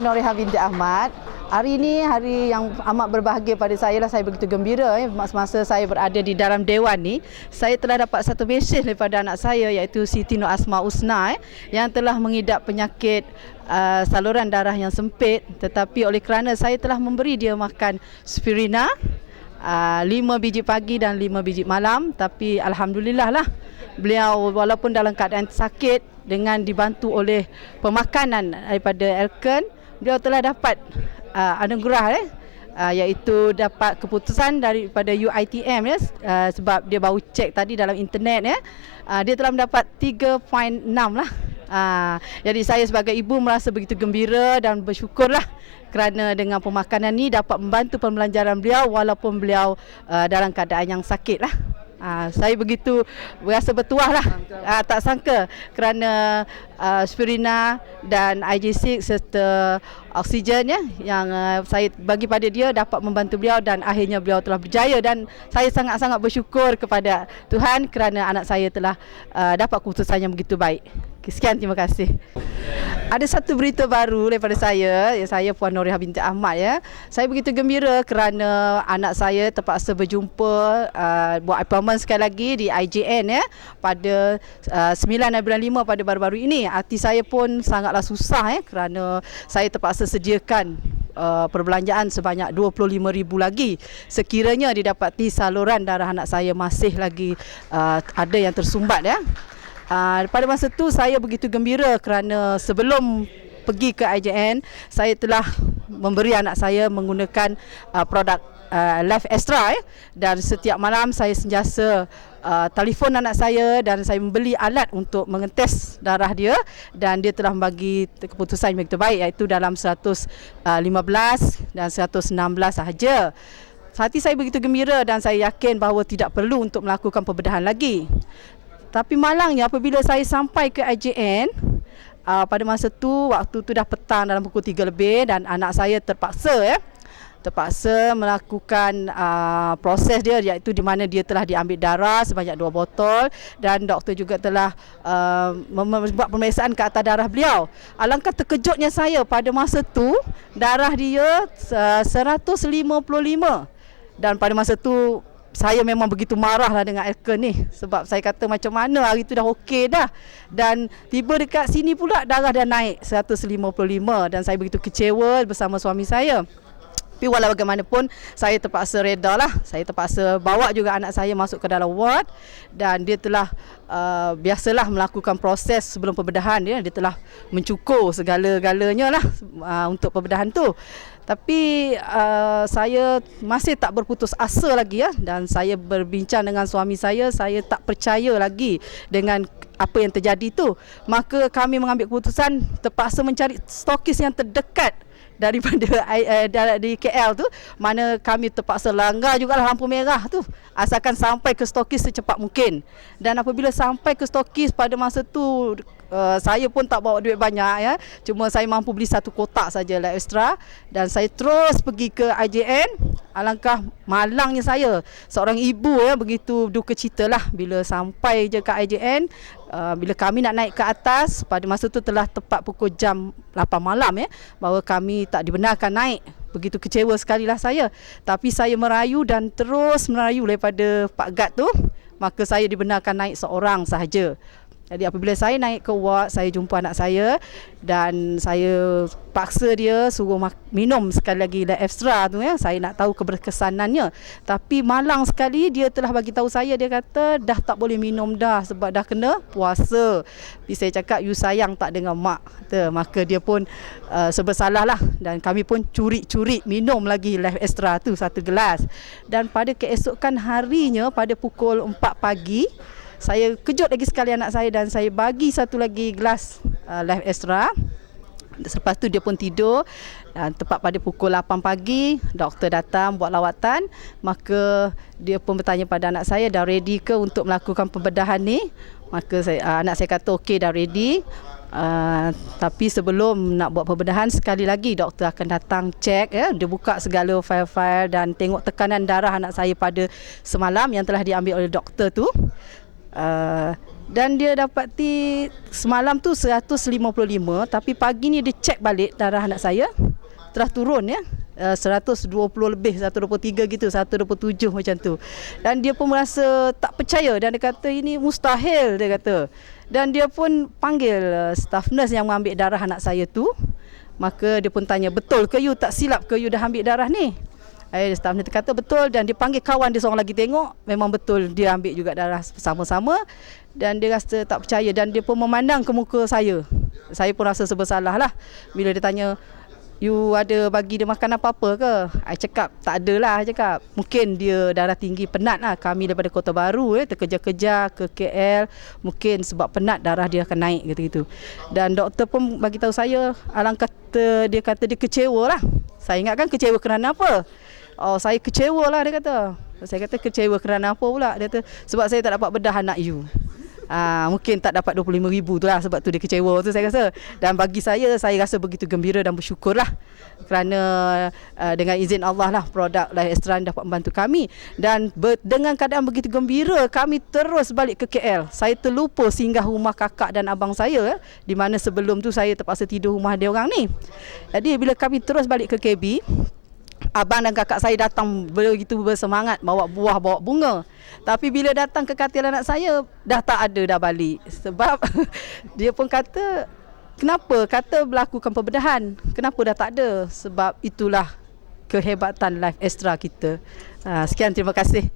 Noreha binti Ahmad. Hari ini hari yang amat berbahagia pada saya lah. Saya begitu gembira semasa saya berada di dalam dewan ni. Saya telah dapat satu mesej daripada anak saya iaitu Siti Nur Asma Usna yang telah mengidap penyakit saluran darah yang sempit, tetapi oleh kerana saya telah memberi dia makan Spirina 5 biji pagi dan 5 biji malam, tapi alhamdulillah lah beliau walaupun dalam keadaan sakit, dengan dibantu oleh pemakanan daripada Elken, beliau telah dapat anugerah iaitu dapat keputusan daripada UiTM sebab dia baru cek tadi dalam internet dia telah mendapat 3.6 lah. Jadi saya sebagai ibu merasa begitu gembira dan bersyukurlah kerana dengan pemakanan ni dapat membantu pembelajaran beliau walaupun beliau dalam keadaan yang sakit lah. Saya begitu berasa bertuah lah, tak sangka kerana Spirina dan IG6 serta oksigen yang saya bagi pada dia dapat membantu beliau dan akhirnya beliau telah berjaya, dan saya sangat-sangat bersyukur kepada Tuhan kerana anak saya telah dapat keputusan yang begitu baik. Sekian, terima kasih. Ada satu berita baru daripada saya Puan Noreha binti Ahmad Saya begitu gembira kerana anak saya terpaksa berjumpa buat appointment sekali lagi di IJN pada 9 bulan 5 pada baru-baru ini. Hati saya pun sangatlah susah kerana saya terpaksa sediakan perbelanjaan sebanyak 25,000 lagi sekiranya didapati saluran darah anak saya masih lagi ada yang tersumbat pada masa tu saya begitu gembira kerana sebelum pergi ke IJN saya telah memberi anak saya menggunakan produk Life Extra dan setiap malam saya sentiasa telefon anak saya dan saya membeli alat untuk mengetes darah dia, dan dia telah membagi keputusan yang begitu baik iaitu dalam 115 dan 116 sahaja. Hati saya begitu gembira dan saya yakin bahawa tidak perlu untuk melakukan pembedahan lagi. Tapi malangnya apabila saya sampai ke IJN pada masa tu, waktu tu dah petang dalam pukul 3 lebih, dan anak saya terpaksa melakukan proses dia iaitu di mana dia telah diambil darah sebanyak 2 botol dan doktor juga telah membuat pemeriksaan ke atas darah beliau. Alangkah terkejutnya saya pada masa tu darah dia 155, dan pada masa tu saya memang begitu marah lah dengan Elken ni, sebab saya kata macam mana hari tu dah okey dah, dan tiba dekat sini pula darah dah naik 155, dan saya begitu kecewa bersama suami saya. Tapi walau bagaimanapun saya terpaksa reda lah. Saya terpaksa bawa juga anak saya masuk ke dalam ward, dan dia telah biasalah melakukan proses sebelum pembedahan. Dia telah mencukur segala-galanya lah untuk pembedahan tu. Tapi saya masih tak berputus asa lagi dan saya berbincang dengan suami saya tak percaya lagi dengan apa yang terjadi tu. Maka kami mengambil keputusan terpaksa mencari stokis yang terdekat daripada di KL tu, mana kami terpaksa langgar juga lampu merah tu asalkan sampai ke stokis secepat mungkin. Dan apabila sampai ke stokis pada masa tu saya pun tak bawa duit banyak cuma saya mampu beli 1 kotak saja lah extra, dan saya terus pergi ke IJN. Alangkah malangnya saya seorang ibu begitu duka cita lah bila sampai je ke IJN. Bila kami nak naik ke atas pada masa tu telah tepat pukul jam 8 malam bahawa kami tak dibenarkan naik. Begitu kecewa sekali lah saya, tapi saya merayu dan terus merayu daripada Pak Gad tu, maka saya dibenarkan naik seorang sahaja. Jadi apabila saya naik ke ward, saya jumpa anak saya dan saya paksa dia suruh minum sekali lagi Life Extra tu Saya nak tahu keberkesanannya. Tapi malang sekali dia telah bagi tahu saya, dia kata dah tak boleh minum dah sebab dah kena puasa. Tapi saya cakap, you sayang tak dengan mak? Maka dia pun sebersalah lah, dan kami pun curi-curi minum lagi Life Extra tu 1 gelas. Dan pada keesokan harinya pada pukul 4 pagi saya kejut lagi sekali anak saya dan saya bagi 1 lagi gelas Life Extra. Selepas tu dia pun tidur, dan tepat pada pukul 8 pagi doktor datang buat lawatan. Maka dia pun bertanya pada anak saya, dah ready ke untuk melakukan pembedahan ni? Maka anak saya kata okey, dah ready. Tapi sebelum nak buat pembedahan, sekali lagi doktor akan datang cek dia buka segala file-file dan tengok tekanan darah anak saya pada semalam yang telah diambil oleh doktor tu. Dan dia dapati semalam tu 155, tapi pagi ni dia cek balik darah anak saya telah turun ya. 120 lebih, 123 gitu, 127 macam tu. Dan dia pun merasa tak percaya dan dia kata ini mustahil, dia kata. Dan dia pun panggil staff nurse yang mengambil darah anak saya tu. Maka dia pun tanya, betul ke you, tak silap ke you dah ambil darah ni? Staff nurse kata betul, dan dia panggil kawan dia seorang lagi tengok, memang betul dia ambil juga darah sama-sama. Dan dia rasa tak percaya dan dia pun memandang ke muka saya. Saya pun rasa bersalah lah bila dia tanya, you ada bagi dia makan apa-apa ke? I cakap tak ada lah, cakap mungkin dia darah tinggi, penat lah. Kami daripada Kota Baru terkejar-kejar ke KL, mungkin sebab penat darah dia akan naik gitu-gitu. Dan doktor pun bagi tahu saya, dia kata dia kecewa lah. Saya ingatkan kecewa kerana apa? Oh, saya kecewa lah, dia kata. Saya kata kecewa kerana apa pula? Dia kata sebab saya tak dapat bedah anak you. Mungkin tak dapat 25,000 tu lah, sebab tu dia kecewa tu saya rasa. Dan bagi saya rasa begitu gembira dan bersyukur lah kerana dengan izin Allah lah produk Life Extra dapat membantu kami. Dan dengan keadaan begitu gembira, kami terus balik ke KL. Saya terlupa singgah rumah kakak dan abang saya, di mana sebelum tu saya terpaksa tidur rumah dia orang ni. Jadi bila kami terus balik ke KB, abang dan kakak saya datang begitu bersemangat, bawa buah, bawa bunga. Tapi bila datang ke katil anak saya, dah tak ada dah balik. Sebab dia pun kata, kenapa? Kata berlakukan pembedahan. Kenapa dah tak ada? Sebab itulah kehebatan Life Extra kita. Sekian, terima kasih.